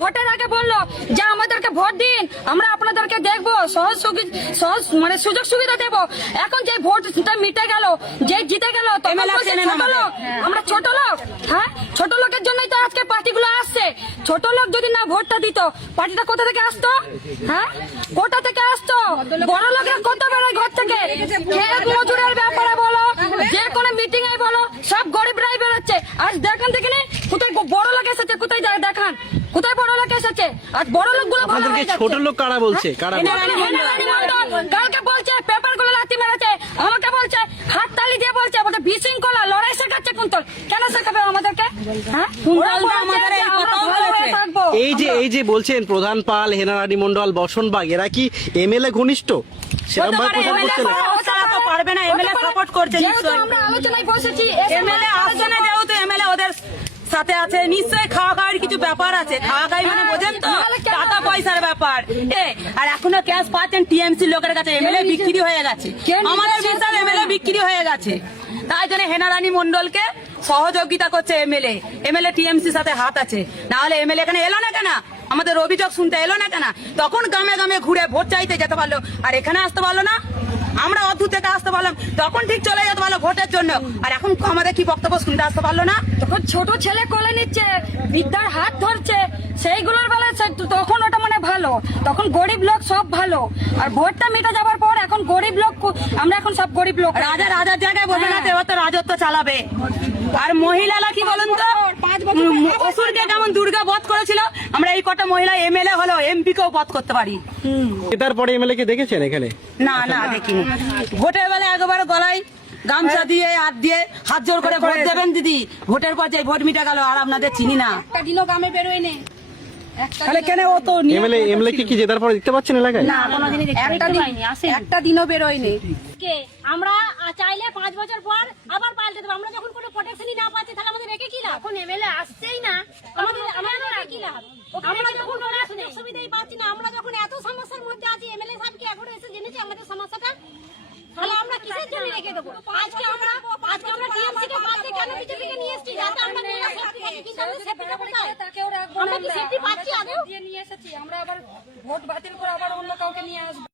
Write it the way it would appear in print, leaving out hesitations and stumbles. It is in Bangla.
ভোটের আগে বললো যে আমাদেরকে ভোট দিন, আমরা আপনাদেরকে দেখবো, সহজ মানে সুযোগ সুবিধা দেবো। এখন যে ভোটটা মিটে গেল, যে জিতে গেল, আমরা ছোট লোক। হ্যাঁ, ছোট লোকের জন্যই তো আজকে পার্টিগুলো আসছে। ছোট লোক যদি না ভোটটা দিত, পার্টিটা কোথা থেকে আসতো? হ্যাঁ, কোথা থেকে আসতো? বড় লোকেরা কত বেরোয় ঘর থেকে, খেত মজুরের ব্যাপারে বলো, যে কোনো মিটিং এ বলো, সব গরিবরাই বেরোচ্ছে। আর দেখান দেখেনি কোথায় বড় লোক এসেছে, কোথায় দেখান কোথায় বড় লোক এসেছে। আর বড় লোকগুলো ছোট লোক কারা বলছে? কারা কালকে বলছে পেপার গুলো লাথি মেরেছে, আমাকে বলছে হাততালি দিয়ে বলছে আমাদের বিশৃঙ্খলা লড়াই শেখাচ্ছে। কুন্তল কেন শেখাবে আমাদেরকে? হ্যাঁ, এই যে বলছেন প্রধান পাল, হেনারানী মন্ডল, বসনবাগ, এরা কি এমএলএ ঘনিষ্ঠ? সেরকম ভাবে প্রচার করছে না। পারবে না, এমএলএ সাপোর্ট করছে নিশ্চয়ই। আমরা আলোচনায় বসেছি, এমএলএ আসছে না যেহেতু এমএলএ ওদের সাথে আছে, নিশ্চয়ই খাওয়া খাওয়ার কিছু ব্যাপার আছে। খাওয়া খাই মানে বোঝেন তো, টাকা পয়সার ব্যাপার। আর এখনো ক্যাশ পাচ্ছেন টিএমসি লোকের কাছে, এমএলএ বিক্রি হয়ে গেছে। আমাদের বিশাল এমএলএ বিক্রি হয়ে গেছে, তাই জন্য হেনারানী মন্ডলকে সহযোগিতা করছে এমএলএ। এমএলএ টিএমসির সাথে হাত আছে, না হলে এমএলএ এখানে এলো না কেন? আমাদের অভিযোগ শুনতে এলো না কেন? তখন গ্রামে গ্রামে ঘুরে ভোট চাইতে যেতে পারলো, আর এখানে আসতে পারলো না। আমরা অদ্ভুত থেকে আসতে পারলাম, তখন ঠিক চলে যেতে পারলো ভোটের জন্য, আর এখন আমাদের কি বক্তব্য শুনতে আসতে পারলো না? তখন ছোট ছেলে কোলে নিচ্ছে, বিদ্যার হাত ধরছে, সেইগুলোর বেলা তখন ওটা মানে ভালো, তখন গরিব লোক সব ভালো। আর ভোটটা মিটে যাবার পর এখন গরিব লোক, আমরা এখন সব গরিব লোক। রাজার জায়গায় বসে না, এবার তো রাজত্ব চালাবে। আর মহিলারা কি বলুন তো, অসুরকে যেমন দুর্গা বধ করেছিল, আমরা এই কটা মহিলা এমএলএ হলো এমপি কেও বধ করতে পারি। তারপরে এমএলএ কে দেখেছেন এখানে? না দেখিনি। ভোটের বেলা একবার গলায় গামছা দিয়ে হাত দিয়ে হাত জোর করে ভোট দেবেন দিদি, ভোটের পর যে ভোট মিটে গেল আর আপনাদের চিনি না। একটা দিনও গ্রামে বেরোয় নেই। তাহলে কেন ও তো এমএলএ কি জেতার পরে দেখতে পাচ্ছেন এলাকায়? না, কোনোদিনই একটা দিনও বেরোয় নেই। আমরা চাইলে 5 বছর পর আবার পাল্টে দেবো। আমরা যখন কোনো প্রোটেকশনই না পাচ্ছি, তাহলে আমাদের রেখে কি লাভ? এখন এমএলএ আসছেই না, আমাদের রেখে কি লাভ? আমরা যখন কোনো সুযোগ সুবিধাই পাচ্ছি না, আমরা যখন এত সমস্যার মধ্যে আছি, এমএলএ সাহেব কি এখন এসে জেনেছে আমাদের সমস্যাটা? তাহলে আমরা কিসের জন্য রেখে দেবো? আজকে আমরা টিএমসি কে বাদ দিয়ে কেন বিজেপি কে নিয়ে এসেছি? যাতে আমরা সেফটি পাই, কিন্তু আমরা সেফটিটা কোথায়? আমরা কি সেফটি পাচ্ছি আদৌ? নিয়ে এসেছি আমরা, আবার ভোট বাতিল করে আবার অন্য কাউকে নিয়ে আসবো।